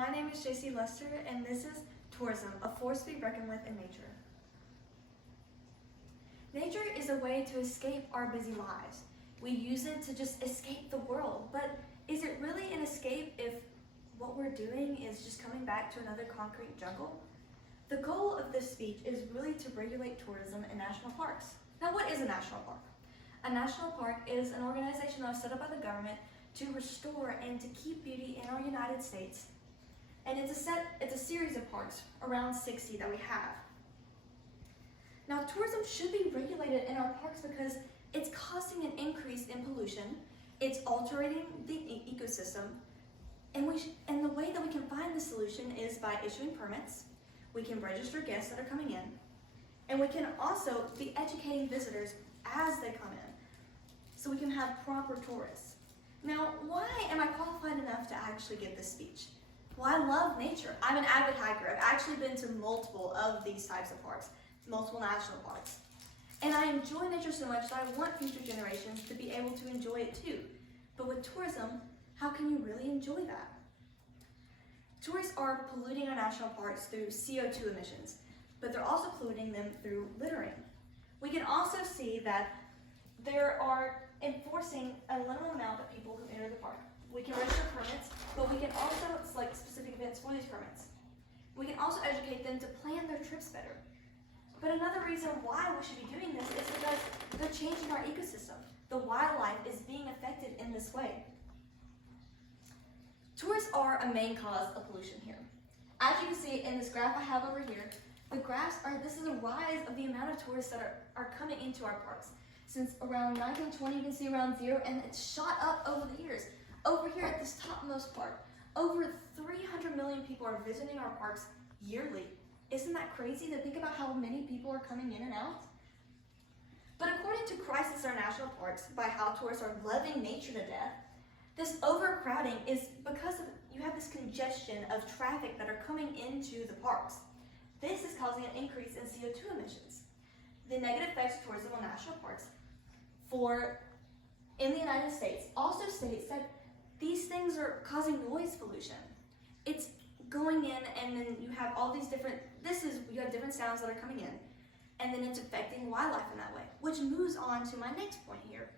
My name is JC Lester, and this is Tourism, a force to be reckoned with in nature. Nature is a way to escape our busy lives. We use it to just escape the world, but is it really an escape if what we're doing is just coming back to another concrete jungle? The goal of this speech is really to regulate tourism in national parks. Now, what is a national park? A national park is an organization that was set up by the government to restore and to keep beauty in our United States. And it's a series of parks, around 60 that we have. Now, tourism should be regulated in our parks because it's causing an increase in pollution, it's altering the ecosystem, and the way that we can find the solution is by issuing permits. We can register guests that are coming in, and we can also be educating visitors as they come in, so we can have proper tourists. Now, why am I qualified enough to actually give this speech? Well, I love nature. I'm an avid hiker. I've actually been to multiple of these types of parks, multiple national parks. And I enjoy nature so much that I want future generations to be able to enjoy it too. But with tourism, how can you really enjoy that? Tourists are polluting our national parks through CO2 emissions, but they're also polluting them through littering. We can also see that there are enforcing a limited amount of people who enter the park. We can register permits, but we can also select specific events for these permits. We can also educate them to plan their trips better. But another reason why we should be doing this is because they're changing our ecosystem. The wildlife is being affected in this way. Tourists are a main cause of pollution here. As you can see in this graph I have over here, this is a rise of the amount of tourists that are coming into our parks. Since around 1920, you can see around 0, and it's shot up over the years. Over here at this topmost part, over 300 million people are visiting our parks yearly. Isn't that crazy to think about how many people are coming in and out? But according to Crisis in Our National Parks, by how tourists are loving nature to death, this overcrowding is because you have this congestion of traffic that are coming into the parks. This is causing an increase in CO2 emissions. The negative effects of tourism on national parks in the United States also states that these things are causing noise pollution. It's going in, and then you have all these you have different sounds that are coming in, and then it's affecting wildlife in that way, which moves on to my next point here,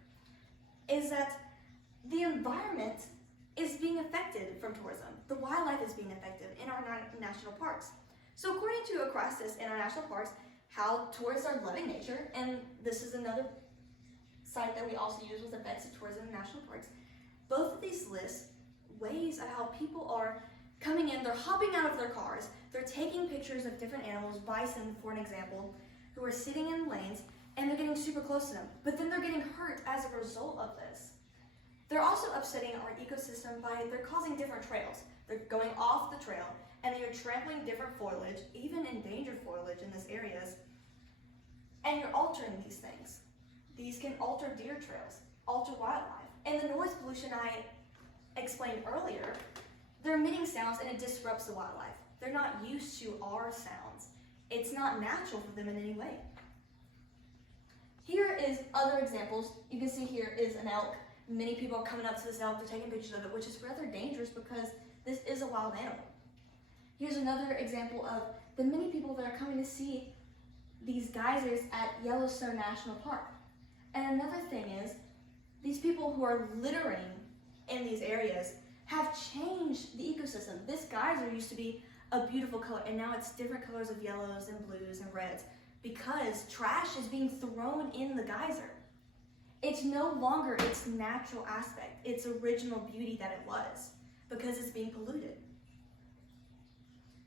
is that the environment is being affected from tourism. The wildlife is being affected in our national parks. So according to a crisis in our national parks, how tourists are loving nature, and this is another site that we also use with effects of tourism in national parks. Both of these lists ways of how people are coming in, they're hopping out of their cars, they're taking pictures of different animals, bison for an example, who are sitting in lanes, and they're getting super close to them, but then they're getting hurt as a result of this. They're also upsetting our ecosystem they're causing different trails. They're going off the trail, and you're trampling different foliage, even endangered foliage in these areas, and you're altering these things. These can alter deer trails, alter wildlife. And the noise pollution I explained earlier, they're emitting sounds and it disrupts the wildlife. They're not used to our sounds. It's not natural for them in any way. Here is other examples. You can see here is an elk. Many people are coming up to this elk, they're taking pictures of it, which is rather dangerous because this is a wild animal. Here's another example of the many people that are coming to see these geysers at Yellowstone National Park. And another thing is, these people who are littering in these areas have changed the ecosystem. This geyser used to be a beautiful color, and now it's different colors of yellows and blues and reds because trash is being thrown in the geyser. It's no longer its natural aspect, its original beauty that it was, because it's being polluted.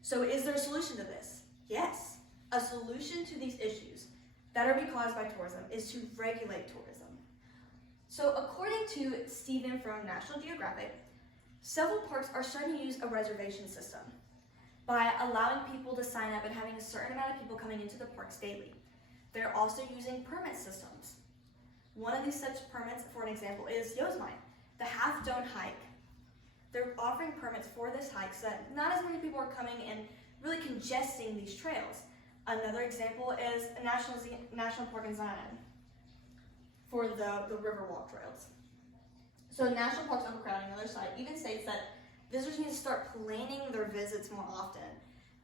So is there a solution to this? Yes. A solution to these issues that are being caused by tourism is to regulate tourism. So according to Stephen from National Geographic, several parks are starting to use a reservation system by allowing people to sign up and having a certain amount of people coming into the parks daily. They're also using permit systems. One of these such permits, for an example, is Yosemite, the Half Dome hike. They're offering permits for this hike so that not as many people are coming and really congesting these trails. Another example is a national park in Zion for the Riverwalk trails. So national parks overcrowding, another site, even states that Visitors need to start planning their visits more often.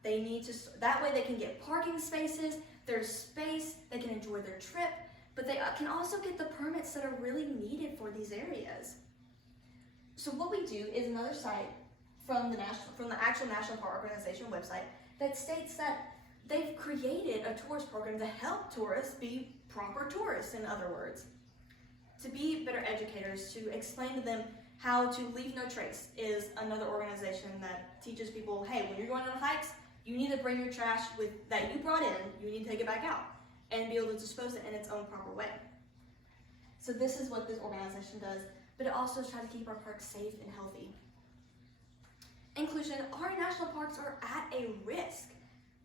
They need to, that way they can get parking spaces, there's space, they can enjoy their trip, but they can also get the permits that are really needed for these areas. So what we do is another site from the actual National Park Organization website that states that they've created a tourist program to help tourists be proper tourists, in other words. To be better educators, to explain to them how to leave no trace is another organization that teaches people, hey, when you're going on hikes, you need to bring your trash that you brought in, you need to take it back out and be able to dispose it in its own proper way. So this is what this organization does, but it also tries to keep our parks safe and healthy. Inclusion, our national parks are at a risk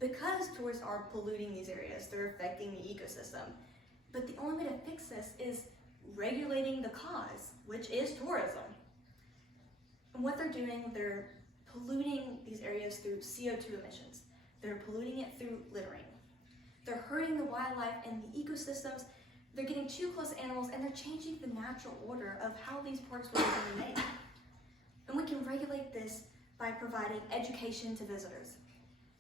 because tourists are polluting these areas, they're affecting the ecosystem. But the only way to fix this is regulating the cause, which is tourism. And what they're doing, they're polluting these areas through CO2 emissions. They're polluting it through littering. They're hurting the wildlife and the ecosystems. They're getting too close to animals, and they're changing the natural order of how these parks were originally made. And we can regulate this by providing education to visitors,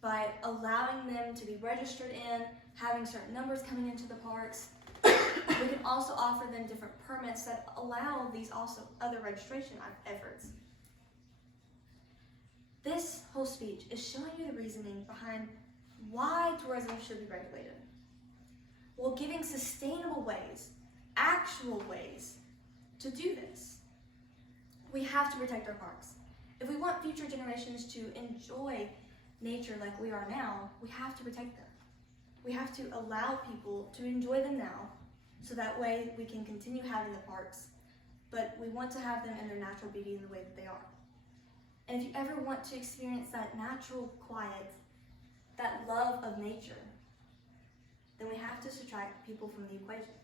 by allowing them to be registered in, having certain numbers coming into the parks. We can also offer them different permits that allow these also other registration efforts. This whole speech is showing you the reasoning behind why tourism should be regulated, while giving sustainable ways, actual ways to do this. We have to protect our parks. If we want future generations to enjoy nature like we are now, we have to protect them. We have to allow people to enjoy them now, so that way we can continue having the parks, but we want to have them in their natural beauty in the way that they are. And if you ever want to experience that natural quiet, that love of nature, then we have to subtract people from the equation.